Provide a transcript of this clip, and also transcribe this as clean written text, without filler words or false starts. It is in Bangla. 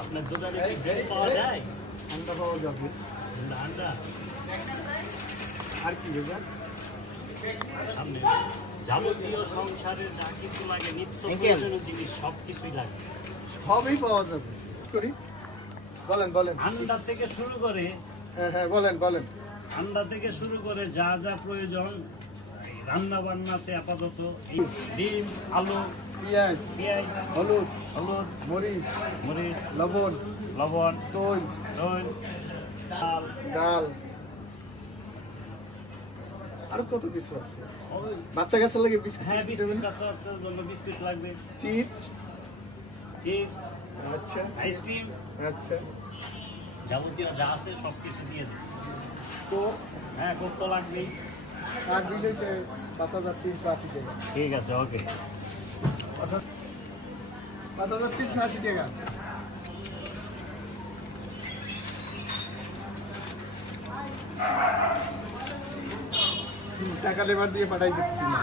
আপনার দোকানে কি ডিম পাওয়া যায়? আন্ডা পাওয়া যাবে। আন্ডা আর কি দেবে? সামনে যাবতীয় সংসারে যা কিছু লাগে নিত্য প্রয়োজনীয় জিনিস সব কিছুই লাগে, সবই পাওয়া যাবে। করি বলেন বলেন। আন্ডা থেকে শুরু করে, হ্যাঁ হ্যাঁ বলেন বলেন। আন্ডা থেকে শুরু করে যা যা প্রয়োজন রান্না বান্নাতে আপাতত এই ডিম, আলু, পেঁয়াজ, পেঁয়াজ, হলুদ, হলুদ, মরিচ, মরিচ, লবণ, লবণ, দই, দই, ডাল, ডাল, আরো কত কিছু আছে। ওই বাচ্চা কাচ্চা লাগে বিস্কুট হ্যাঁ দেবেন? বিস্কুট, বাচ্চাদের জন্য বিস্কুট লাগবে, চিপস, চিপস, আচ্ছা আইসক্রিম, আচ্ছা। যাবতীয় যা আছে সব কিছু দিয়ে দেবে। তো হ্যাঁ কোক তো লাগবেই। আর বিল হয়েছে ৫,৩৮০ টাকা। ঠিক আছে, ওকে। ৫,৩৮০ টাকা। টাকা লেবার দিয়ে পাঠাই দিচ্ছি না।